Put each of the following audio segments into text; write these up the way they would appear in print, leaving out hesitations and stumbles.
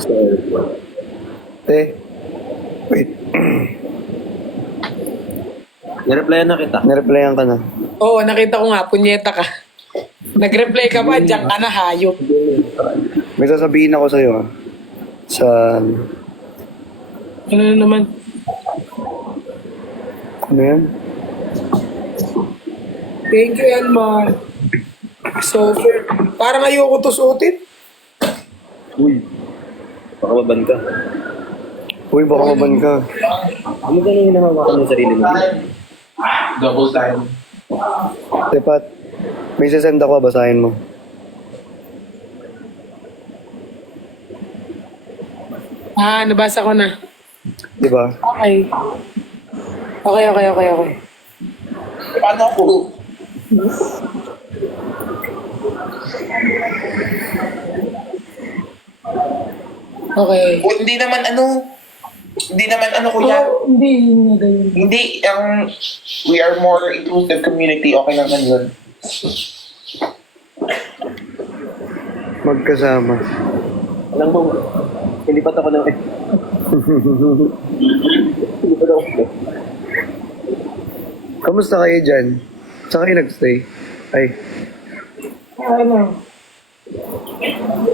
sa airport. Wait. Nireplyan na kita. Nireplyan ka na. Oo, nakita ko nga, punyeta ka. Nag-reply ka ba? Diyan ka na, hayop. May sasabihin ako sa'yo. Sa... Ano na naman? Ano yan? Thank you, Elmar. So, parang ayoko to suotin. Uy. Baka maban ka. Uy, baka maban ka. Ano ka nang hinamawakan ng sarili mo? Double time. Tepat, may sasend ako, basahin mo. Nabasa ko na. Di ba? Okay. Okay. Paano ako? Okay. Hindi naman kuya. Hindi na ganyan. Hindi, we are more inclusive community. Okay naman yun. Magkasama. Alam mo, ilipat ako ng... Ilipat ako. Kamusta kayo dyan? Saan kayo nagstay? Ay, Ano?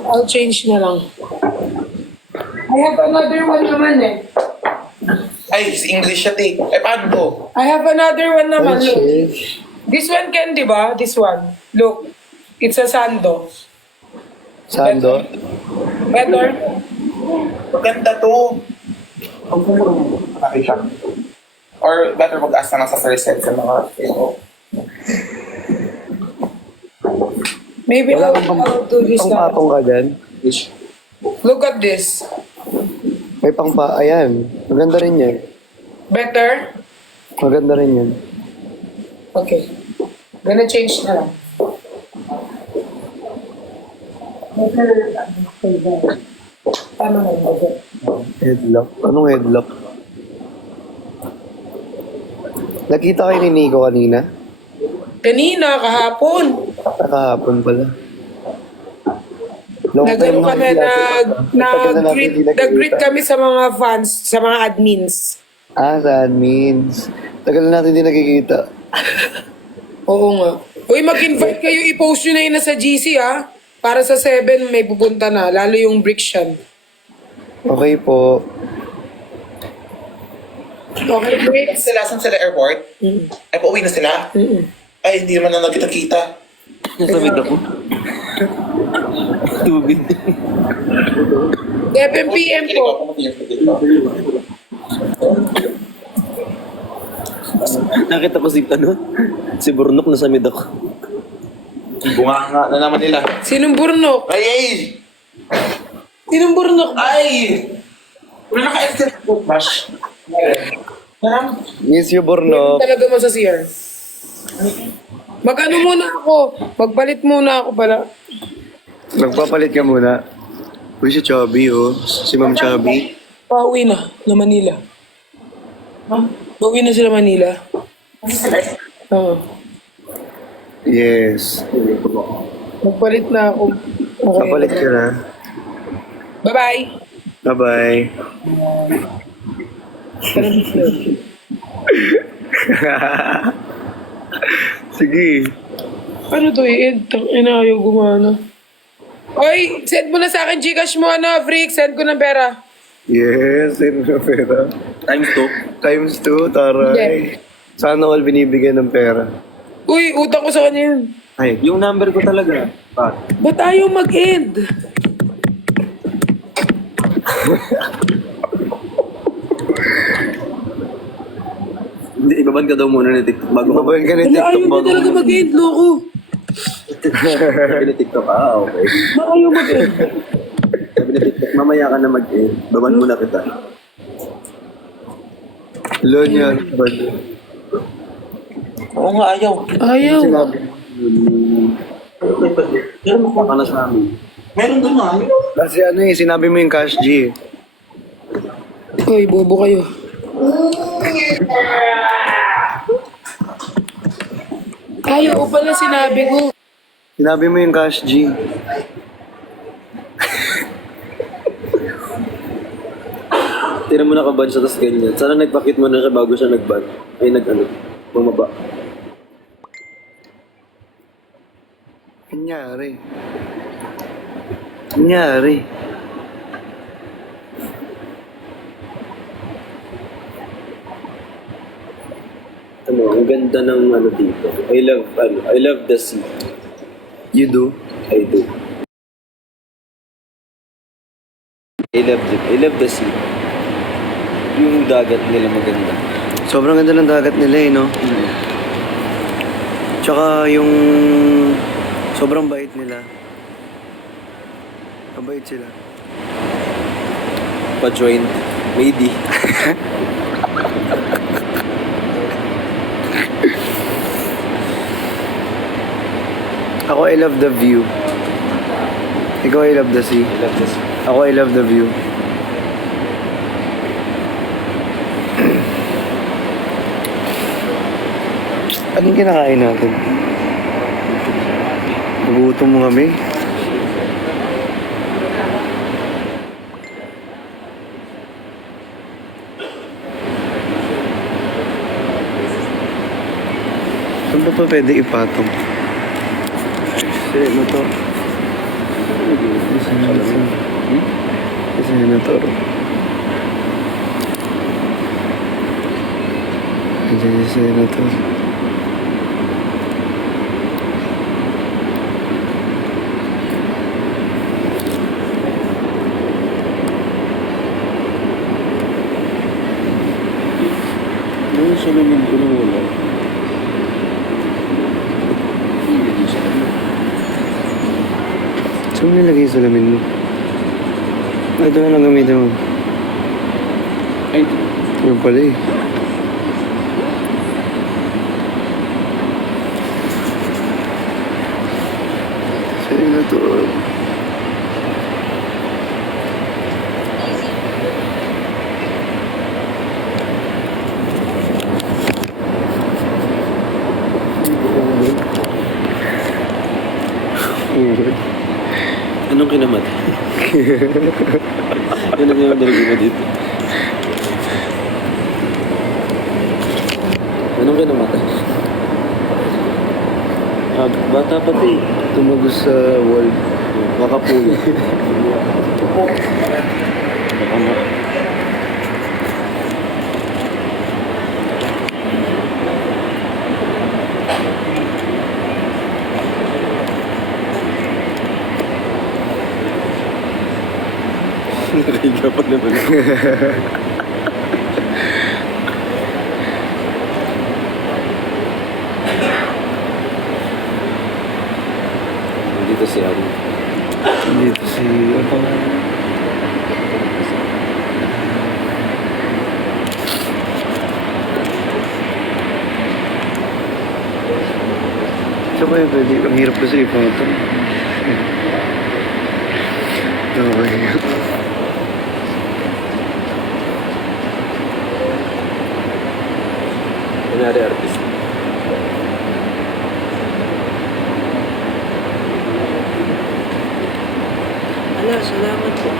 I'll change na lang. I have another one naman eh. Ay, English siya, eh. Ay, paano to? I have another one naman. Look. shit. This one can, di ba? This one. Look. It's a sando. Sando? Better? Maganda to. Ang pumuro mo. Malaki siya. Or better mag-ask na lang sa first set sa mga Maybe Wala I'll, kang I'll do this now. pang-patong ka dyan? Look at this. May pang-pa... Ayan. Maganda rin yan. Better? Maganda rin yan. Okay. Gonna change na lang. Better. Paano na yun? Headlock. Anong headlock? Nakita kayo ni Nico kanina? Kanina, kahapon. Kahapon pala. Long time Nagano kami, Tagal na natin hindi nag-greet nagkikita. kami sa mga fans, sa mga admins. That means... Tagal na natin hindi nakikita. Oo nga. Uy, mag-invite kayo, i-post nyo na yun na sa GC ha. Para sa 7 may pupunta na, lalo yung Brickshan. Okay po. Okay, great. Saan sila airport? Mm. Ay, pauwi na sila? Ay, hindi naman na nakita-kita. Nasamid ako. Tubig. 7 PM po. Nakita ko si Burnok, nasamid ako. Bunga nga na naman nila. Sinong burnok? Ay! Sinong burnok? Ay! Wala naka-exit po, Bash. Miss you, Bornok. Talaga mo sa CR. Mag-ano muna ako. Magpalit muna ako pala. Magpapalit ka muna. Uy, si Chubby, oh. Si Ma'am Chubby. Pauwi na Manila. Pauwi na sila Manila. Oo. Yes. Magpalit na ako. Okay. Papalit ka na. Bye-bye. Bye-bye. Sige. Ano to i-end? Inayaw gumana. Oy, send mo na sa akin Gcash mo, freak. Send ko ng pera. Yes, sino na pera? Times 2. Times 2, taray. Yeah. Sana all binibigyan ng pera. Uy, utang ko sa kanya yun. Ay, Yung number ko talaga. Ba't ayaw mag-end? Hindi, ibaban ka daw muna ni TikTok bago babayan ka ni Wala, TikTok ayaw bago. na talaga mag-end, loko. Sabi ni TikTok, okay. Ayaw mag-end. Sabi ni TikTok, mamaya ka na mag-end. Baban muna kita. Loan yan. Oo nga, ayaw. Ayaw. Sinabi. Pero makaka na sa amin. Meron doon nga. Kasi ano eh, sinabi mo yung cash G. Uy, bobo kayo. Ayaw ko pala sinabi ko. Sinabi mo yung cash G. Tira mo nakaban siya, tapos ganyan. Sana nagpakit mo na siya bago siya nagban. Ay, bumaba. Nangyari. Nangyari. Ang ganda ng dito. I love the sea. You do? I do. I love the sea. Yung dagat nila maganda. Sobrang ganda ng dagat nila eh, no? Tsaka yung sobrang bait nila. Mabait sila. Pa-join. Maybe. Ako, I love the view. Ikaw, I love the sea. I love the sea. Ako, I love the view. Anong kinakain natin? Nagutom mo kami? Saan ba pa pwede ipatong? Senator. Senator. Senator. Yung salamin ko na wala. Saan mo nilagay yung salamin mo? Ay, ito na lang gamitin mo. Ay, Yung pala eh. Senator. anong kinamat? Ano yung nilagay mo dito? Anong kinamatay? Bata pati. Tumagos sa wall. Makapuyo. Baka ma... Nariga pa naman. Dito si Ari. Dito si... Ano? Saan ba yun pwede? Ang hirap kasi ipatong. Okay. Kunyari artist. Ala, salamat po.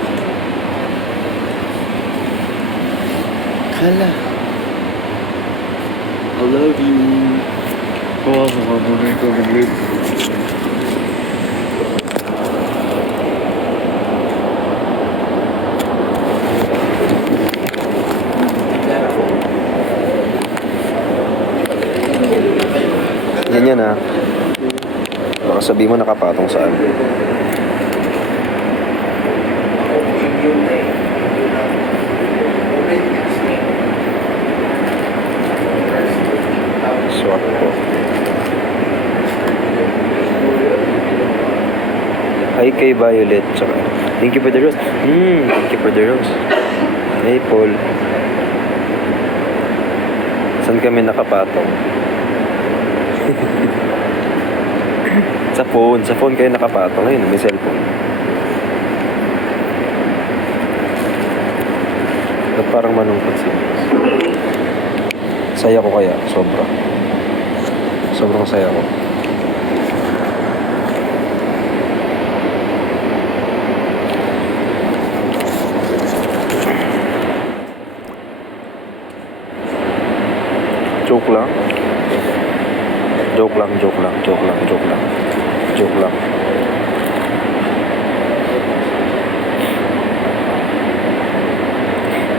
Kala. I love you. Oo, mukha mo na ikaw mag-live. Ganyan ah. Baka sabihin mo nakapatong saan. Swak po. Hi kay Violet. Tsaka, thank you for the rose. Thank you for the rose. Hey Paul. Saan kami nakapatong? Sa phone kayo nakapatong. Ayun, may cellphone. Ba't parang manungkot siya? Saya ko kaya, sobra. Sobrang saya ko. Joke lang. Joke lang, joke lang, joke lang, joke lang. Joke lang.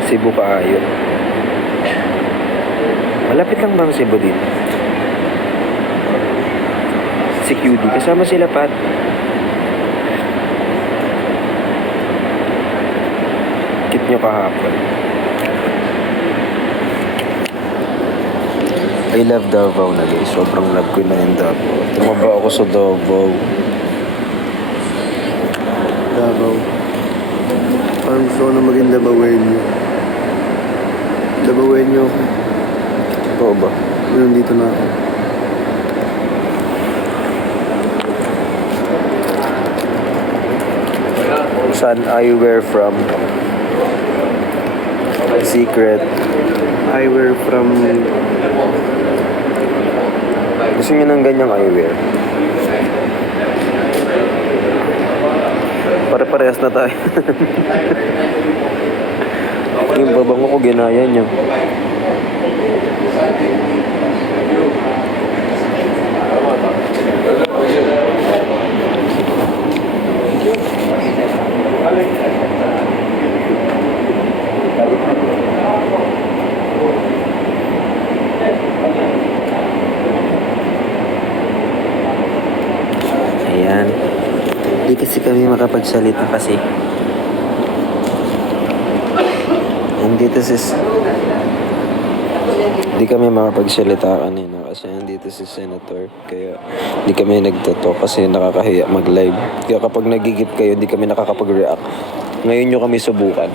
Cebu kaayo. Malapit lang ba ang Cebu din? Si QD. Kasama sila, Pat. Kit nyo kahapon. I love Davao na guys. Sobrang love ko na yung Davao. Tumaba ako sa Davao. Davao. Parang gusto ko na maging Davaoenyo. Davaoenyo ako. Oo ba? Nandito na ako. Saan eyewear from? Secret. I wear from... Gusto nyo ng ganyang eyewear? Pare-parehas na tayo. Yung babango ko, ginaya nyo. Ayan. Di kasi kami makapagsalita kasi. Nandito di kami makapagsalita kanina kasi nandito si Senator. Kaya di kami nagtoto kasi nakakahiya mag-live. Kaya kapag nagigip kayo, di kami nakakapag-react. Ngayon nyo kami subukan.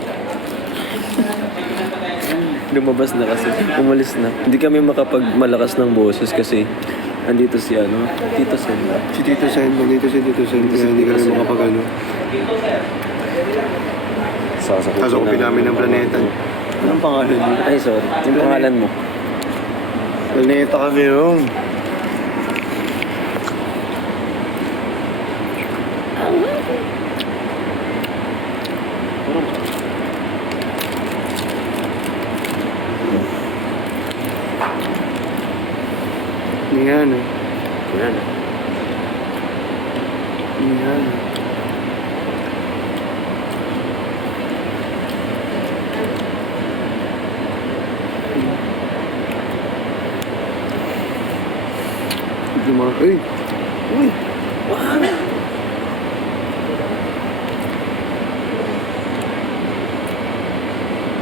Lumabas na kasi. Umalis na. Hindi kami makapagmalakas ng boses kasi andito si Tito Sen. Si Tito Sen, nandito si Tito Sen. Kaya hindi ka rin makapagano. Sasakupin namin ng planeta. Anong pangalan mo? Ay, sorry. Yung pangalan mo? Planeta kami yung. Yan. Yan. Yan. Uy! Uy! Wow!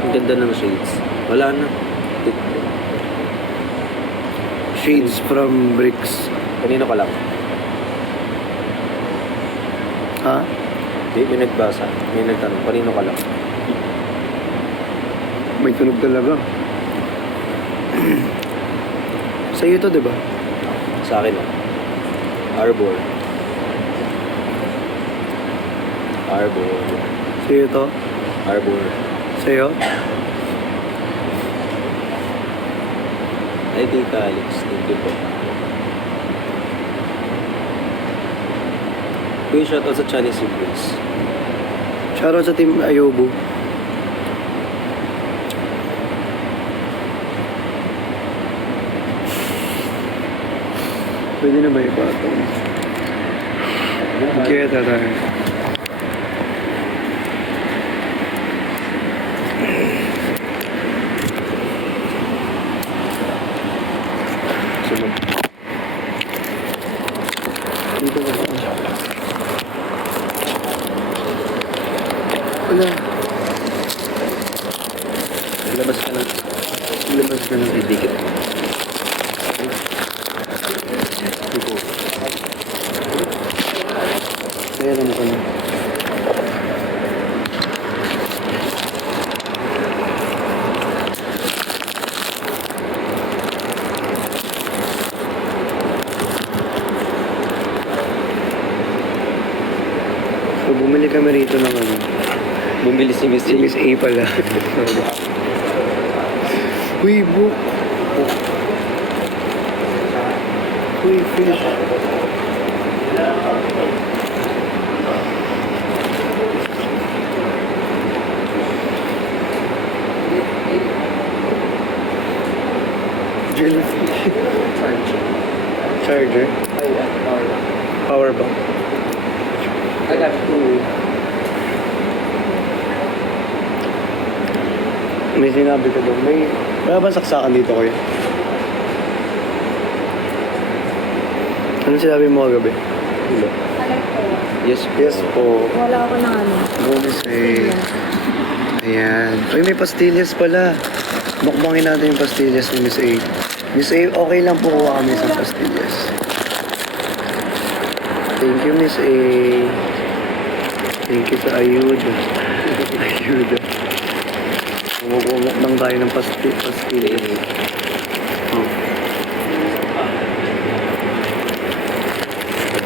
Ang ganda ng shades. Wala na. Shades from bricks. Kanino ka lang? Ha? Di, may nagbasa. May nagtanong. Kanino ka lang? May tunog talaga. Sa'yo to, diba? Sa akin, Arbor. Arbor. Sa'yo to? Arbor. Sa'yo? Ay, Tita Alex. Thank you po. Kuya, shoutout sa Chinese siblings. Shoutout sa team Ayobo. Pwede na ba ipatong? Kaya tayo. Sunod. Dito ba? Wala. Labas ka lang. Labas ka na. Didikit. Dito. Kaya naman ka na. So, bumili kami rito ng ano. Bumili si Miss Si Miss A pala. Uy, book. Uy, fish. Jellyfish. Power bank. I got two. May sinabi ka doon. Wala ba saksakan dito kuya? Ano sinabi mo kagabi? Wala. Yes, Yes po. Wala ako ng ano. Bonus eh. Ayan. Ay, may pastillas pala. Mukbangin natin yung pastillas ni Miss A. Miss A, okay lang po kuha kami sa pastillas. Thank you, Miss A. Thank you sa ayuda. Ayuda. Kumukungok lang tayo ng pastillas. Oh.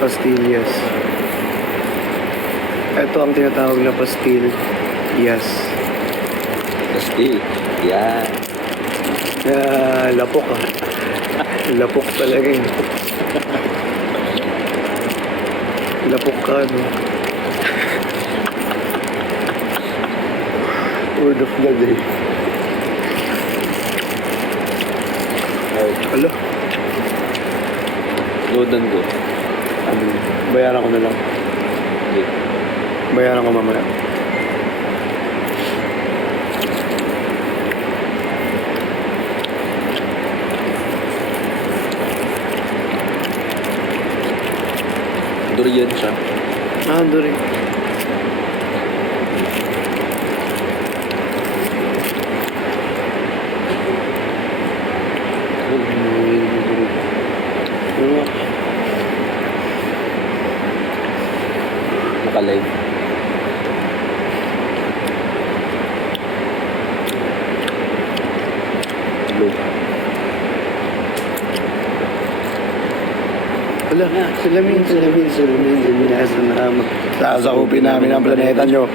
Pastillas. Ito ang tinatawag na pastil. Yes. Basti. Yan. Lapok ah. Lapok talaga yun. Lapok ka, no? Word of the day. Ala. Loadan ko. Ano, bayaran ko na lang. Okay. Bayaran ko mamaya. Durian siya. Ando rin. Nakalive. Blue. Wala. Salamin. Nasa na sasakupin namin ang planeta nyo.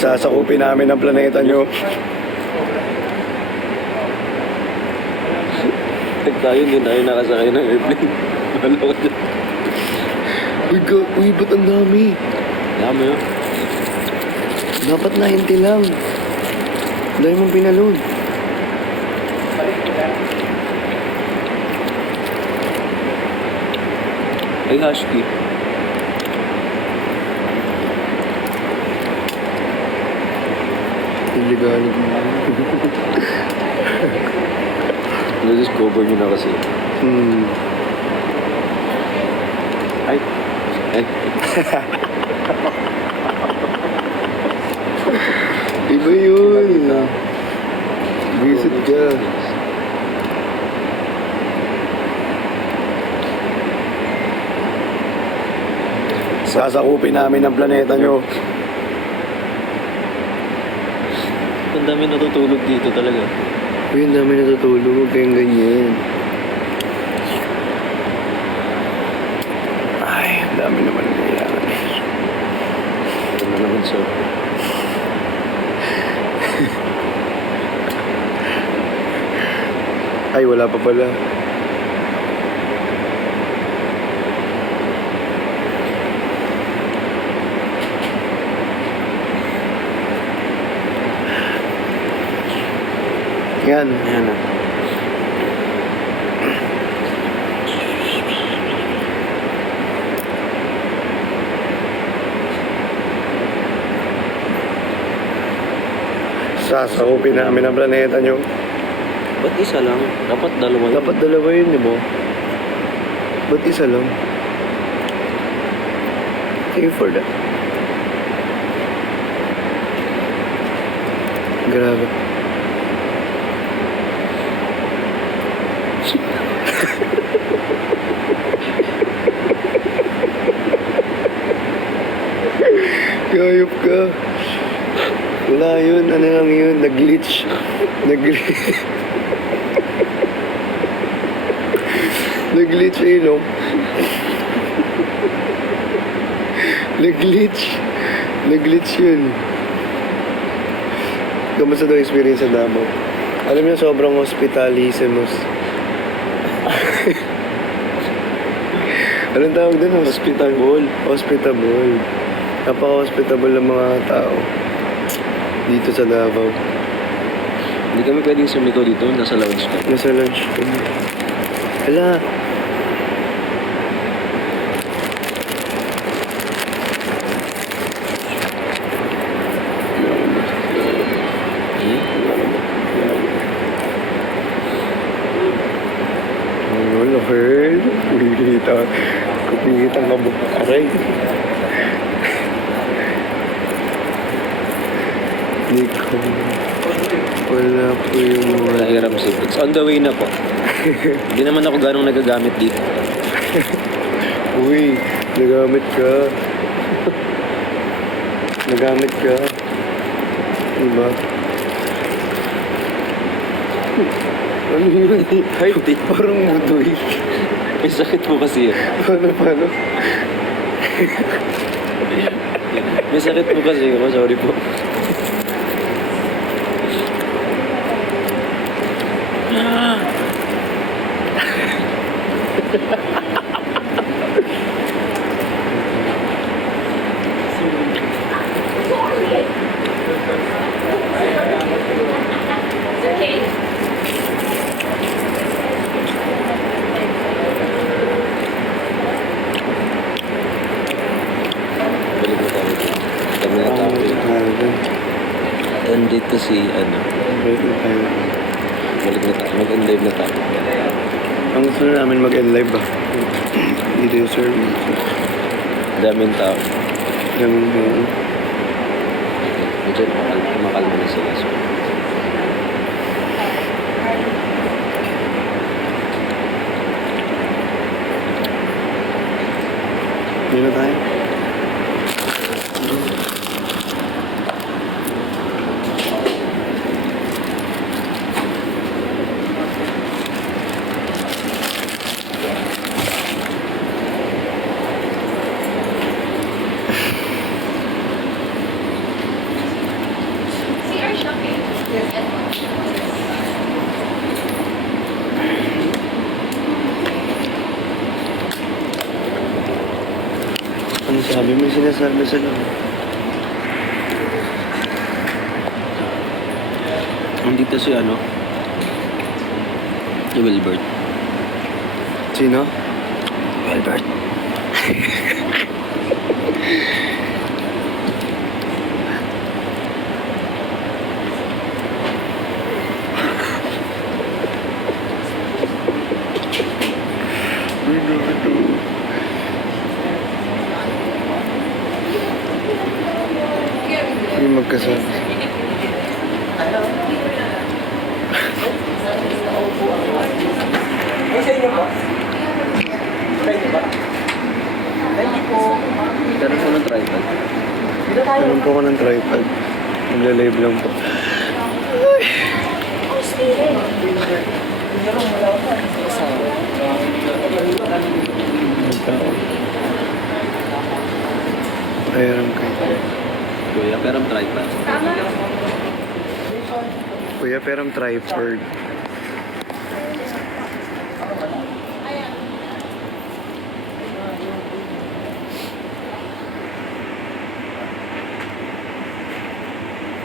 Sasakupin namin ang planeta nyo. Tayo, hindi tayo nakasakay ng airplane. Wala ko dyan. Uy, ba't ang dami? Dami yun. Dapat 90 lang. Dahil mong pinaload. Ay, husky. Illegal. Na-discover nyo na kasi. Ay. Ay. Iba yun. Visit ka. Sasakupin namin ang planeta nyo. Ang dami natutulog dito talaga. Uy, ang dami natutulog. Huwag kayong ganyan. Ay, ang dami naman ang kailangan. Ito na naman sir. Ay, wala pa pala. Yan. Ayan na. Sasakupin namin ang planeta nyo. Ba't isa lang? Dapat dalawa yun. Dapat dalawa yun, di ba? Ba't isa lang? Thank you for that. Grabe. Gayop ka. Wala yun. Ano lang yun? Nag-glitch. Nag-glitch ilong. Nag-glitch. Nag-glitch yun. Kamusta daw experience sa Davao? Alam niyo, sobrang hospitalismos. Anong tawag doon? Hospitable. Hospitable. Napaka-hospitable ng mga tao. Dito sa Davao. Hindi kami pwedeng sumiko dito, nasa lounge ka. Nasa lunch kami. Hala. Oh, Lord. Kupingit ang kabukaray. Nico. Wala po yung mga... Nahiram si It's on the way na po. Hindi naman ako ganong nagagamit dito. Uy, nagamit ka. Nagamit ka. Diba? Ano yun? Ay, parang mudoy. May sakit po kasi. Paano? May sakit po kasi ako. Sorry po. Balik na tayo. Kami na tayo. Andito si, ano, Balik na tayo. balik na tayo. Mag-end live na tayo. Ang gusto na namin mag-end live ba? Dito yung service. Daming tao. Daming mo. Medyo makalma na sila. So, Dito na tayo. Ano sabi mo? Sinasabi sa lang. andito si, ano, si Wilbert. Sino? Wilbert. Yung magkasama. Pero po ng tripod. Tanong po ko ng tripod. Nagla-live lang po. Ayaram kayo. Kuya, pero ang tripod. Kuya, perang tripod.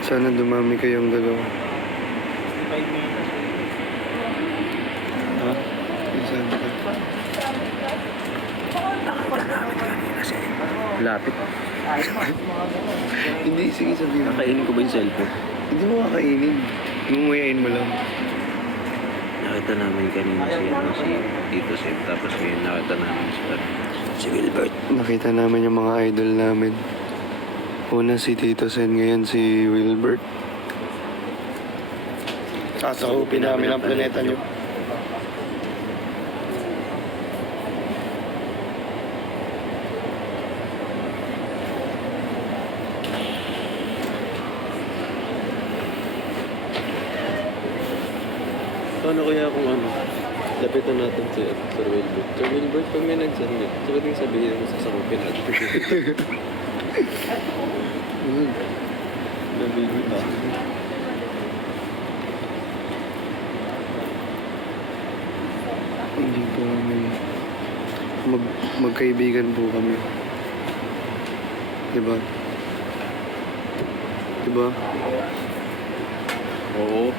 Sana dumami kayong dalawa. Ha? Saan ka? Lapit. Hindi, sige sabihin mo. Kakainin ko ba yung cellphone? Hindi mo kakainin. Mumuyain mo lang. Nakita namin kanina si Tito Sim. Tapos ngayon nakita namin si Wilbert. Nakita namin yung mga idol namin. Una si Tito Sen, ngayon si Wilbert. Sasakupin namin ang planeta nyo. Paano kaya kung ano? Lapitan natin si Sir Wilbert. Sir Wilbert, pag may nag-submit, so pwedeng sabihin mo sasakupin natin. Nabigil ba? Hindi po kami. Magkaibigan po kami. Diba? Diba? Oo.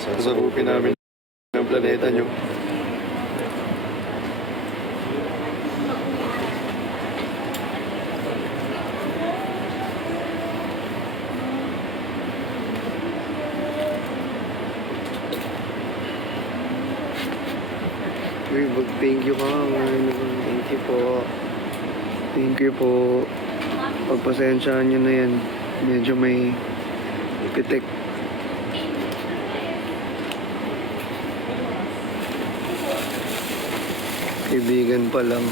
Sasakupin namin ng planeta nyo. Uy, thank you ka. Thank you po. Thank you po. Pagpasensyaan nyo na yan. Medyo may pitik. Kaibigan pa lang.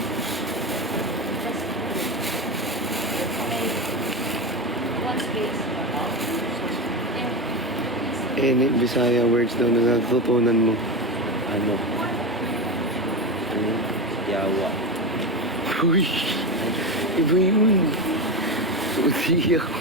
Any Bisaya words daw na natutunan mo. Ano? Yawa. Uy! Iba yun. Uti ako.